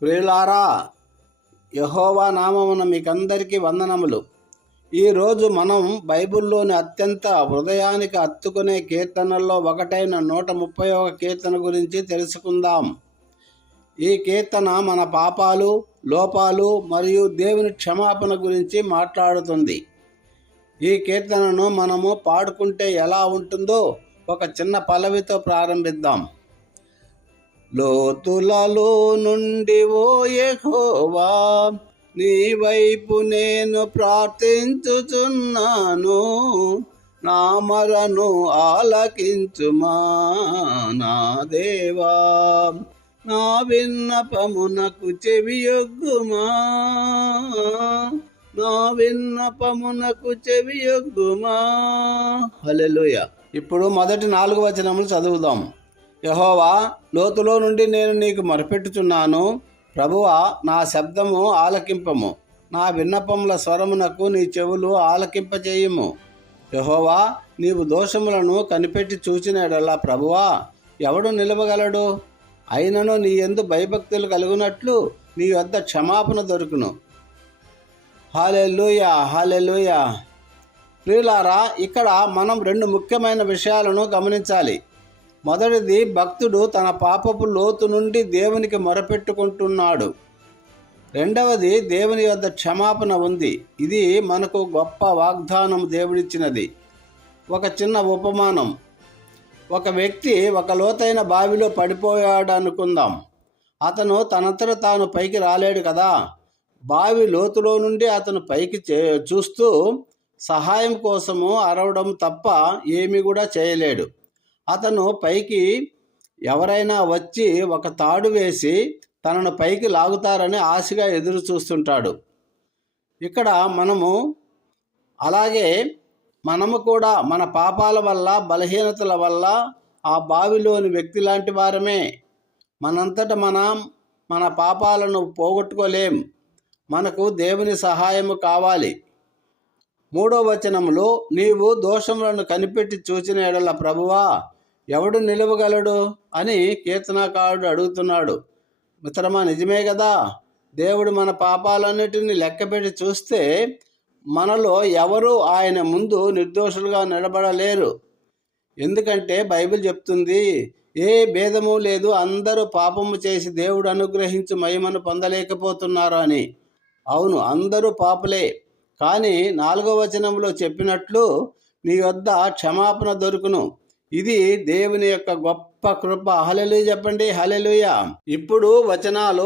ప్రియులారా, యెహోవా నామమున మీకందరికీ వందనములు. ఈరోజు మనం బైబిల్లోని అత్యంత హృదయానికి హత్తుకునే కీర్తనల్లో ఒకటైన 131 కీర్తన గురించి తెలుసుకుందాం. ఈ కీర్తన మన పాపాలు, లోపాలు మరియు దేవుని క్షమాపణ గురించి మాట్లాడుతుంది. ఈ కీర్తనను మనము పాడుకుంటే ఎలా ఉంటుందో ఒక చిన్న పల్లవితో ప్రారంభిద్దాం. లోతులలో నుండి ఓ యెహోవా, నీ వైపు నేను ప్రార్థించుచున్నాను. నా మొరను ఆలకించుమా నా దేవా, నా విన్నపమునకు చెవియొగ్గుమా, నా విన్నపమునకు చెవియొగ్గుమా. హల్లెలూయా. ఇప్పుడు మొదటి 4 వచనములు చదువుదాం. యెహోవా, లోతులో నుండి నేను నీకు మొరపెట్టుచున్నాను. ప్రభువా, నా శబ్దము ఆలకింపము. నా విన్నపముల స్వరమునకు నీ చెవులు ఆలకింపచేయుము. యెహోవా, నీవు దోషములను కనిపెట్టి చూచిన యెడల ప్రభువా, ఎవడు నిలవగలడు? అయినను నీ యందు భయభక్తులు కలుగునట్లు నీ వద్ద క్షమాపణ దొరుకును. హల్లెలూయా, హల్లెలూయా. ప్రియులారా, ఇక్కడ మనం 2 ముఖ్యమైన విషయాలను గమనించాలి. మొదటిది, భక్తుడు తన పాపపు లోతు నుండి దేవునికి మొరపెట్టుకుంటున్నాడు. రెండవది, దేవుని యొద్ద క్షమాపణ ఉంది. ఇది మనకు గొప్ప వాగ్దానం దేవుడిచ్చినది. ఒక చిన్న ఉపమానం. ఒక వ్యక్తి ఒక లోతైన బావిలో పడిపోయాడు అనుకుందాం. అతను తనంతట తాను పైకి రాలేడు కదా. బావి లోతులో నుండి అతను పైకి చూస్తూ సహాయం కోసము అరవడం తప్ప ఏమీ కూడా చేయలేడు. అతను పైకి ఎవరైనా వచ్చి ఒక తాడు వేసి తనను పైకి లాగుతారని ఆశగా ఎదురు చూస్తుంటాడు. ఇక్కడ మనము కూడా మన పాపాల వల్ల, బలహీనతల వల్ల ఆ బావిలోని వ్యక్తి లాంటి వారమే. మనంతట మన పాపాలను పోగొట్టుకోలేం. మనకు దేవుని సహాయము కావాలి. 3వ వచనంలో, నీవు దోషములను కనిపెట్టి చూచిన యెడల ప్రభువా, ఎవడు నిలవగలడు అని కీర్తనకారుడు అడుగుతున్నాడు. మిత్రమా, నిజమే కదా. దేవుడు మన పాపాలన్నిటిని లెక్కపెట్టి చూస్తే మనలో ఎవరు ఆయన ముందు నిర్దోషులుగా నిలబడలేరు. ఎందుకంటే బైబిల్ చెప్తుంది, ఏ భేదము లేదు, అందరూ పాపము చేసి దేవుడు అనుగ్రహించు మహిమను పొందలేకపోతున్నారు అని. అవును, అందరూ పాపులే. కానీ 4వ వచనంలో చెప్పినట్లు నీ వద్ద క్షమాపణ దొరుకును. ఇది దేవుని యొక్క గొప్ప కృప. హల్లెలూయా చెప్పండి, హల్లెలూయా. ఇప్పుడు వచనాలు